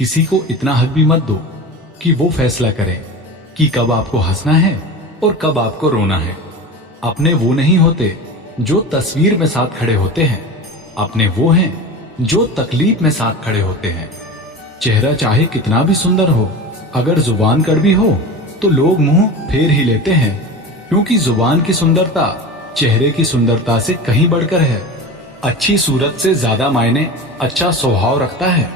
किसी को इतना हक भी मत दो कि वो फैसला करे कि कब आपको हंसना है और कब आपको रोना है। अपने वो नहीं होते जो तस्वीर में साथ खड़े होते हैं, अपने वो हैं जो तकलीफ में साथ खड़े होते हैं। चेहरा चाहे कितना भी सुंदर हो, अगर जुबान कड़वी हो तो लोग मुंह फेर ही लेते हैं, क्योंकि जुबान की सुंदरता चेहरे की सुंदरता से कहीं बढ़कर है। अच्छी सूरत से ज्यादा मायने अच्छा स्वभाव रखता है।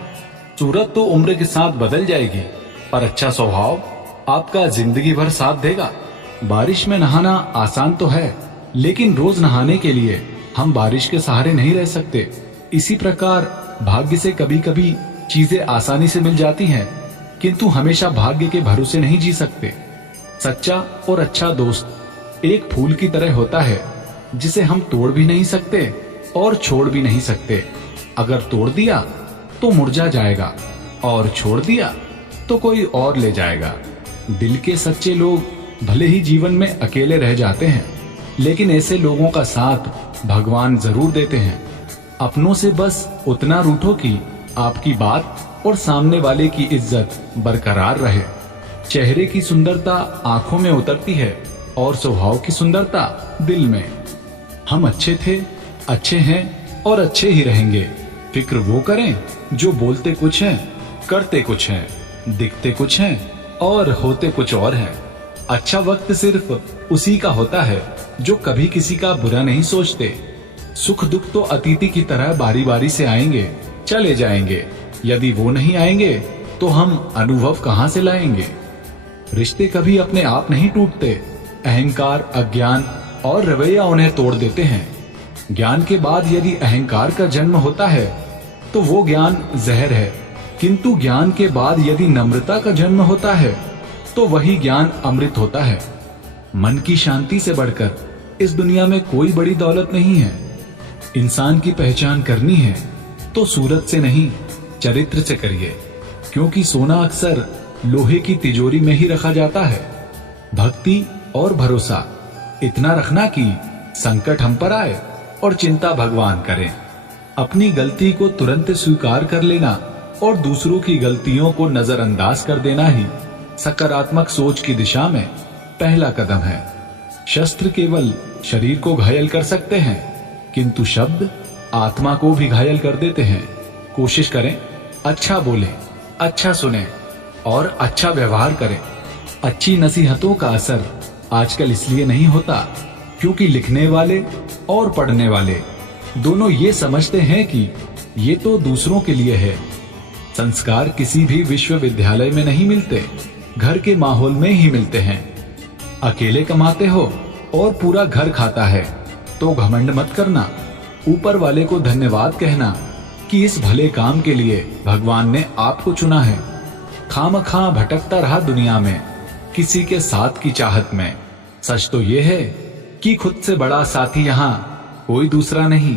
सूरत तो उम्र के साथ बदल जाएगी, पर अच्छा स्वभाव आपका जिंदगी भर साथ देगा। बारिश में नहाना आसान तो है, लेकिन रोज नहाने के लिए हम बारिश के सहारे नहीं रह सकते। इसी प्रकार भाग्य से कभी कभी चीजें आसानी से मिल जाती हैं, किंतु हमेशा भाग्य के भरोसे नहीं जी सकते। सच्चा और अच्छा दोस्त एक फूल की तरह होता है, जिसे हम तोड़ भी नहीं सकते और छोड़ भी नहीं सकते। अगर तोड़ दिया तो मुरझा जाएगा और छोड़ दिया तो कोई और ले जाएगा। दिल के सच्चे लोग भले ही जीवन में अकेले रह जाते हैं, लेकिन ऐसे लोगों का साथ भगवान जरूर देते हैं। अपनों से बस उतना रूठो कि आपकी बात और सामने वाले की इज्जत बरकरार रहे। चेहरे की सुंदरता आंखों में उतरती है और स्वभाव की सुंदरता दिल में। हम अच्छे थे, अच्छे हैं और अच्छे ही रहेंगे। फिक्र वो करें जो बोलते कुछ हैं, करते कुछ हैं, दिखते कुछ हैं और होते कुछ और हैं। अच्छा वक्त सिर्फ उसी का होता है जो कभी किसी का बुरा नहीं सोचते। सुख दुख तो अतिथि की तरह बारी बारी से आएंगे, चले जाएंगे। यदि वो नहीं आएंगे तो हम अनुभव कहां से लाएंगे। रिश्ते कभी अपने आप नहीं टूटते। अहंकार, अज्ञान और रवैया उन्हें तोड़ देते हैं। ज्ञान के बाद यदि अहंकार का जन्म होता है तो वो ज्ञान जहर है, किंतु ज्ञान के बाद यदि नम्रता का जन्म होता है तो वही ज्ञान अमृत होता है। मन की शांति से बढ़कर इस दुनिया में कोई बड़ी दौलत नहीं है। इंसान की पहचान करनी है तो सूरत से नहीं, चरित्र से करिए, क्योंकि सोना अक्सर लोहे की तिजोरी में ही रखा जाता है। भक्ति और भरोसा इतना रखना कि संकट हम पर आए और चिंता भगवान करें। अपनी गलती को तुरंत स्वीकार कर लेना और दूसरों की गलतियों को नजरअंदाज कर देना ही सकारात्मक सोच की दिशा में पहला कदम है। शस्त्र केवल शरीर को घायल कर सकते हैं, किंतु शब्द आत्मा को भी घायल कर देते हैं। कोशिश करें अच्छा बोलें, अच्छा सुने और अच्छा व्यवहार करें। अच्छी नसीहतों का असर आजकल इसलिए नहीं होता क्योंकि लिखने वाले और पढ़ने वाले दोनों ये समझते हैं कि ये तो दूसरों के लिए है। संस्कार किसी भी विश्वविद्यालय में नहीं मिलते, घर के माहौल में ही मिलते हैं। अकेले कमाते हो और पूरा घर खाता है तो घमंड मत करना। ऊपर वाले को धन्यवाद कहना कि इस भले काम के लिए भगवान ने आपको चुना है। खामखा भटकता रहा दुनिया में किसी के साथ की चाहत में। सच तो ये है कि खुद से बड़ा साथी यहाँ कोई दूसरा नहीं।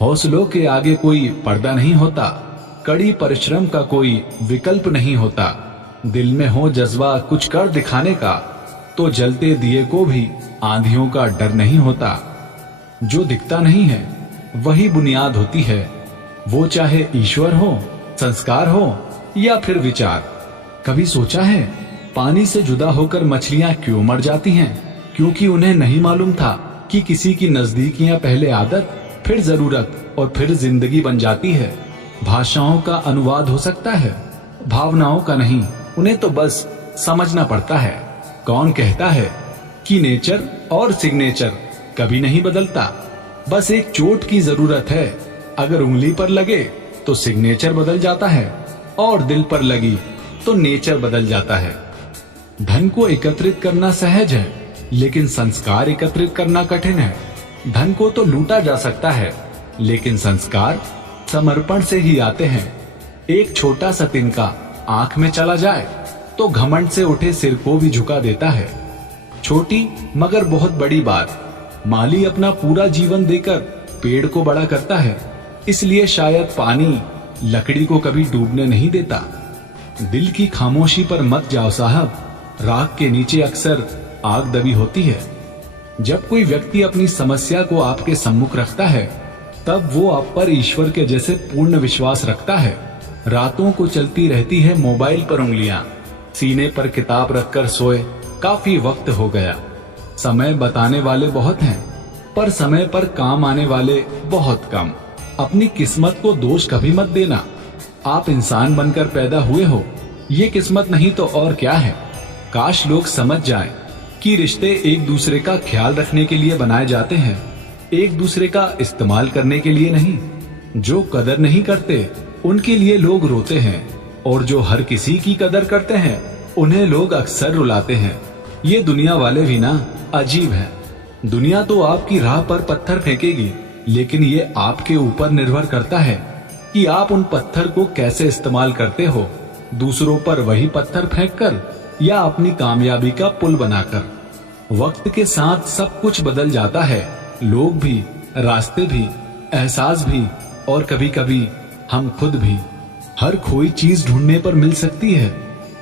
हौसलों के आगे कोई पर्दा नहीं होता, कड़ी परिश्रम का कोई विकल्प नहीं होता। दिल में हो जज्बा कुछ कर दिखाने का तो जलते दिए को भी आंधियों का डर नहीं होता। जो दिखता नहीं है वही बुनियाद होती है, वो चाहे ईश्वर हो, संस्कार हो या फिर विचार। कभी सोचा है पानी से जुदा होकर मछलियां क्यों मर जाती हैं? क्योंकि उन्हें नहीं मालूम था कि किसी की नजदीकियां पहले आदत, फिर जरूरत और फिर जिंदगी बन जाती है। भाषाओं का अनुवाद हो सकता है, भावनाओं का नहीं। उन्हें तो बस समझना पड़ता है। कौन कहता है कि नेचर और सिग्नेचर कभी नहीं बदलता? बस एक चोट की जरूरत है। अगर उंगली पर लगे तो सिग्नेचर बदल जाता है और दिल पर लगी तो नेचर बदल जाता है। धन को एकत्रित करना सहज है, लेकिन संस्कार एकत्रित करना कठिन है। धन को तो लूटा जा सकता है, लेकिन संस्कार समर्पण से ही आते हैं। एक छोटा सा तिनका आंख में चला जाए तो घमंड से उठे सिर को भी झुका देता है। छोटी मगर बहुत बड़ी बात। माली अपना पूरा जीवन देकर पेड़ को बड़ा करता है, इसलिए शायद पानी लकड़ी को कभी डूबने नहीं देता। दिल की खामोशी पर मत जाओ साहब, राख के नीचे अक्सर आग दबी होती है। जब कोई व्यक्ति अपनी समस्या को आपके सम्मुख रखता है, तब वो आप पर ईश्वर के जैसे पूर्ण विश्वास रखता है। रातों को चलती रहती है मोबाइल पर उंगलियां, सीने पर किताब रखकर सोए काफी वक्त हो गया। समय बताने वाले बहुत हैं, पर समय पर काम आने वाले बहुत कम। अपनी किस्मत को दोष कभी मत देना। आप इंसान बनकर पैदा हुए हो, ये किस्मत नहीं तो और क्या है। काश लोग समझ जाएं कि रिश्ते एक दूसरे का ख्याल रखने के लिए बनाए जाते हैं, एक दूसरे का इस्तेमाल करने के लिए नहीं। जो कदर नहीं करते उनके लिए लोग रोते हैं, और जो हर किसी की कदर करते हैं उन्हें लोग अक्सर रुलाते हैं। ये दुनिया वाले भी ना अजीब है। दुनिया तो आपकी राह पर पत्थर फेंकेगी, लेकिन ये आपके ऊपर निर्भर करता है कि आप उन पत्थर को कैसे इस्तेमाल करते हो, दूसरों पर वही पत्थर फेंककर या अपनी कामयाबी का पुल बनाकर। वक्त के साथ सब कुछ बदल जाता है, लोग भी, रास्ते भी, एहसास भी, और कभी कभी हम खुद भी। हर खोई चीज ढूंढने पर मिल सकती है,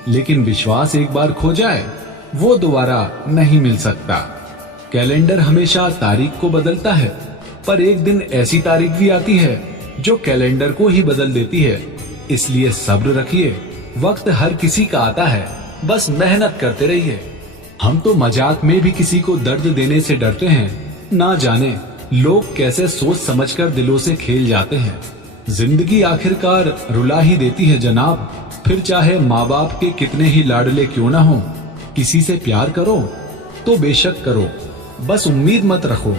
लेकिन विश्वास एक बार खो जाए वो दोबारा नहीं मिल सकता। कैलेंडर हमेशा तारीख को बदलता है, पर एक दिन ऐसी तारीख भी आती है जो कैलेंडर को ही बदल देती है। इसलिए सब्र रखिए, वक्त हर किसी का आता है, बस मेहनत करते रहिए। हम तो मजाक में भी किसी को दर्द देने से डरते हैं, ना जाने लोग कैसे सोच समझकर दिलों से खेल जाते हैं। जिंदगी आखिरकार रुला ही देती है जनाब, फिर चाहे माँ बाप के कितने ही लाडले क्यों ना हो। किसी से प्यार करो तो बेशक करो, बस उम्मीद मत रखो,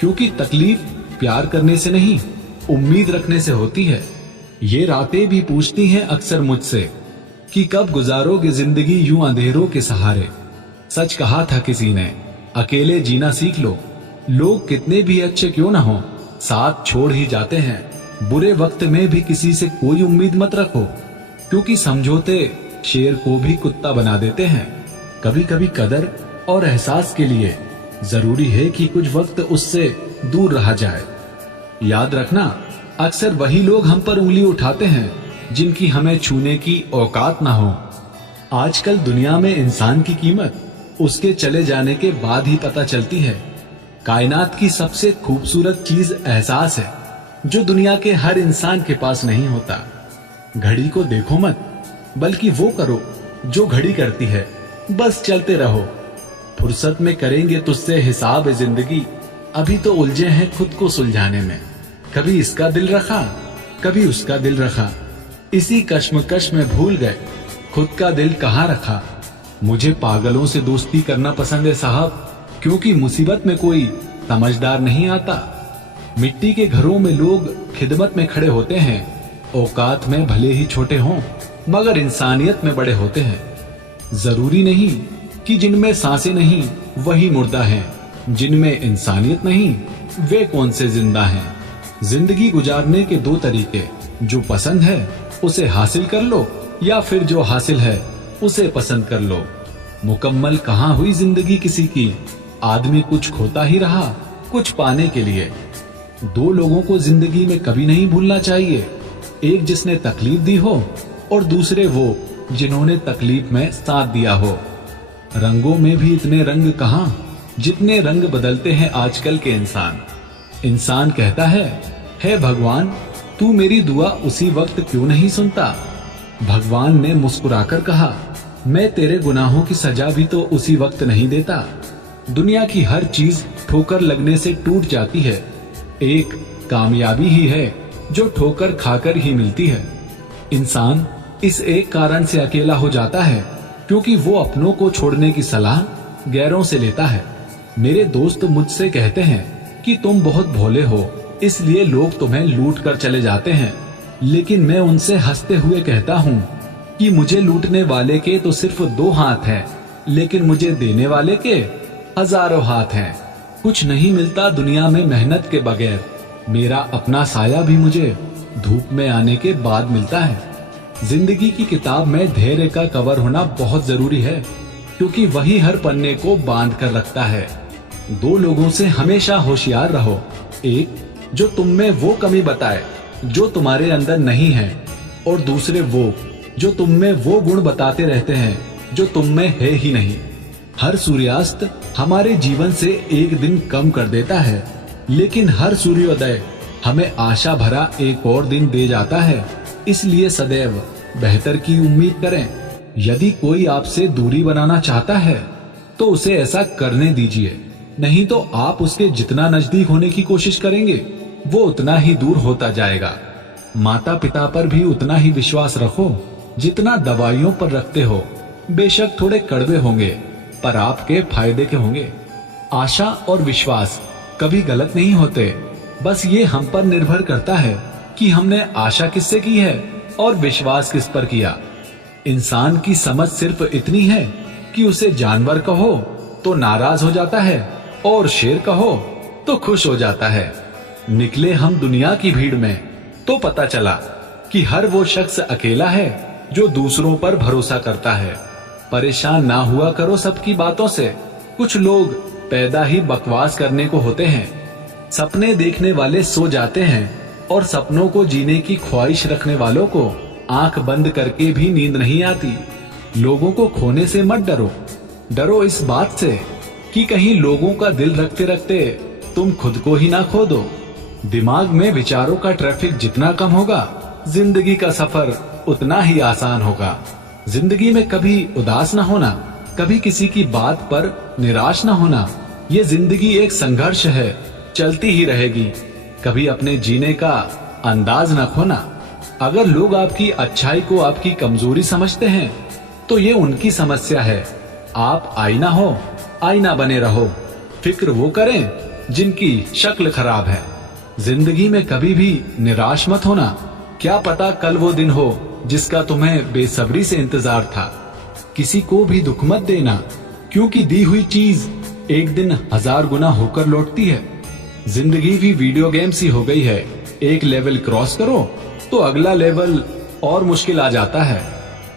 क्योंकि तकलीफ प्यार करने से नहीं उम्मीद रखने से होती है। ये रातें भी पूछती हैं अक्सर मुझसे कि कब गुजारोगे जिंदगी यूं अंधेरों के सहारे। सच कहा था किसी ने, अकेले जीना सीख लो। लोग कितने भी अच्छे क्यों ना हो, साथ छोड़ ही जाते हैं। बुरे वक्त में भी किसी से कोई उम्मीद मत रखो, क्योंकि समझौते शेर को भी कुत्ता बना देते हैं। कभी कभी कदर और एहसास के लिए जरूरी है कि कुछ वक्त उससे दूर रहा जाए। याद रखना, अक्सर वही लोग हम पर उंगली उठाते हैं जिनकी हमें छूने की औकात ना हो। आजकल दुनिया में इंसान की कीमत उसके चले जाने के बाद ही पता चलती है। कायनात की सबसे खूबसूरत चीज एहसास है, जो दुनिया के हर इंसान के पास नहीं होता। घड़ी को देखो मत, बल्कि वो करो जो घड़ी करती है। बस चलते रहो, फुर्सत में करेंगे तुझसे हिसाब जिंदगी। अभी तो उलझे हैं खुद को सुलझाने में। कभी इसका दिल रखा, कभी उसका दिल रखा, इसी कश्मकश में भूल गए खुद का दिल कहाँ रखा। मुझे पागलों से दोस्ती करना पसंद है साहब, क्योंकि मुसीबत में कोई समझदार नहीं आता। मिट्टी के घरों में लोग खिदमत में खड़े होते हैं, औकात में भले ही छोटे हों मगर इंसानियत में बड़े होते हैं। जरूरी नहीं कि जिनमें सांसें नहीं वही मुर्दा हैं, जिनमें इंसानियत नहीं वे कौन से जिंदा हैं। जिंदगी गुजारने के दो तरीके, जो पसंद है उसे हासिल कर लो, या फिर जो हासिल है उसे पसंद कर लो। मुकम्मल कहाँ हुई जिंदगी किसी की, आदमी कुछ खोता ही रहा कुछ पाने के लिए। दो लोगों को जिंदगी में कभी नहीं भूलना चाहिए, एक जिसने तकलीफ दी हो और दूसरे वो जिन्होंने तकलीफ में साथ दिया हो। रंगों में भी इतने रंग कहाँ जितने रंग बदलते हैं आजकल के इंसान। इंसान कहता है भगवान तू मेरी दुआ उसी वक्त क्यों नहीं सुनता। भगवान ने मुस्कुराकर कहा, मैं तेरे गुनाहों की सजा भी तो उसी वक्त नहीं देता। दुनिया की हर चीज ठोकर लगने से टूट जाती है, एक कामयाबी ही है जो ठोकर खाकर ही मिलती है। इंसान इस एक कारण से अकेला हो जाता है क्योंकि वो अपनों को छोड़ने की सलाह गैरों से लेता है। मेरे दोस्त मुझसे कहते हैं कि तुम बहुत भोले हो, इसलिए लोग तुम्हें लूट कर चले जाते हैं। लेकिन मैं उनसे हंसते हुए कहता हूँ कि मुझे लूटने वाले के तो सिर्फ 2 हाथ हैं, लेकिन मुझे देने वाले के हजारों हाथ हैं। कुछ नहीं मिलता दुनिया में मेहनत के बगैर। मेरा अपना साया भी मुझे धूप में आने के बाद मिलता है। जिंदगी की किताब में धैर्य का कवर होना बहुत जरूरी है, क्योंकि वही हर पन्ने को बांध कर रखता है। 2 लोगों से हमेशा होशियार रहो, एक जो तुम में वो कमी बताए जो तुम्हारे अंदर नहीं है, और दूसरे वो जो तुम में वो गुण बताते रहते हैं जो तुम में है ही नहीं। हर सूर्यास्त हमारे जीवन से एक दिन कम कर देता है, लेकिन हर सूर्योदय हमें आशा भरा एक और दिन दे जाता है। इसलिए सदैव बेहतर की उम्मीद करें। यदि कोई आपसे दूरी बनाना चाहता है तो उसे ऐसा करने दीजिए, नहीं तो आप उसके जितना नजदीक होने की कोशिश करेंगे वो उतना ही दूर होता जाएगा। माता पिता पर भी उतना ही विश्वास रखो जितना दवाइयों पर रखते हो। बेशक थोड़े कड़वे होंगे पर आपके फायदे के होंगे। आशा और विश्वास कभी गलत नहीं होते, बस ये हम पर निर्भर करता है कि हमने आशा किससे की है और विश्वास किस पर किया। इंसान की समझ सिर्फ इतनी है कि उसे जानवर कहो तो नाराज हो जाता है और शेर कहो तो खुश हो जाता है। निकले हम दुनिया की भीड़ में तो पता चला कि हर वो शख्स अकेला है जो दूसरों पर भरोसा करता है। परेशान ना हुआ करो सबकी बातों से, कुछ लोग पैदा ही बकवास करने को होते हैं। सपने देखने वाले सो जाते हैं और सपनों को जीने की ख्वाहिश रखने वालों को आंख बंद करके भी नींद नहीं आती। लोगों को खोने से मत डरो, डरो इस बात से कि कहीं लोगों का दिल रखते रखते तुम खुद को ही ना खो दो। दिमाग में विचारों का ट्रैफिक जितना कम होगा, जिंदगी का सफर उतना ही आसान होगा। जिंदगी में कभी उदास ना होना, कभी किसी की बात पर निराश ना होना। ये जिंदगी एक संघर्ष है, चलती ही रहेगी। कभी अपने जीने का अंदाज न खोना। अगर लोग आपकी अच्छाई को आपकी कमजोरी समझते हैं तो ये उनकी समस्या है। आप आईना हो, आईना बने रहो। फिक्र वो करें जिनकी शक्ल खराब है। जिंदगी में कभी भी निराश मत होना, क्या पता कल वो दिन हो जिसका तुम्हें बेसब्री से इंतजार था। किसी को भी दुख मत देना, क्योंकि दी हुई चीज एक दिन 1000 गुना होकर लौटती है। जिंदगी भी वीडियो गेम सी हो गई है, एक लेवल क्रॉस करो तो अगला लेवल और मुश्किल आ जाता है।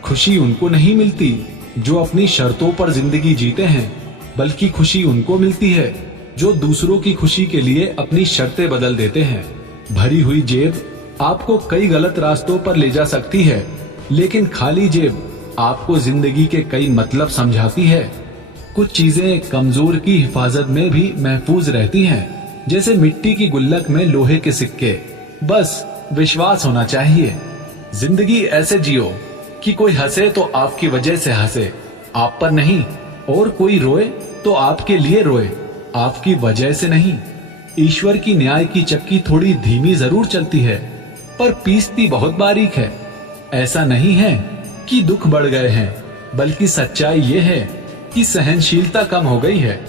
खुशी उनको नहीं मिलती जो अपनी शर्तों पर जिंदगी जीते हैं, बल्कि खुशी उनको मिलती है जो दूसरों की खुशी के लिए अपनी शर्तें बदल देते हैं। भरी हुई जेब आपको कई गलत रास्तों पर ले जा सकती है, लेकिन खाली जेब आपको जिंदगी के कई मतलब समझाती है। कुछ चीजें कमजोर की हिफाजत में भी महफूज रहती हैं, जैसे मिट्टी की गुल्लक में लोहे के सिक्के। बस विश्वास होना चाहिए। जिंदगी ऐसे जियो कि कोई हंसे तो आपकी वजह से हंसे, आप पर नहीं, और कोई रोए तो आपके लिए रोए, आपकी वजह से नहीं। ईश्वर की न्याय की चक्की थोड़ी धीमी जरूर चलती है, पर पीसती बहुत बारीक है। ऐसा नहीं है कि दुख बढ़ गए हैं, बल्कि सच्चाई ये है कि सहनशीलता कम हो गई है।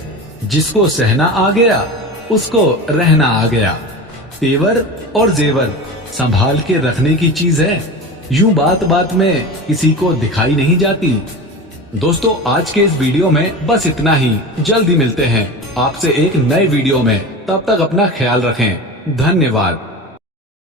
जिसको सहना आ गया उसको रहना आ गया। तेवर और जेवर संभाल के रखने की चीज है, यूं बात बात में किसी को दिखाई नहीं जाती। दोस्तों, आज के इस वीडियो में बस इतना ही। जल्दी मिलते हैं आपसे एक नए वीडियो में, तब तक अपना ख्याल रखें। धन्यवाद।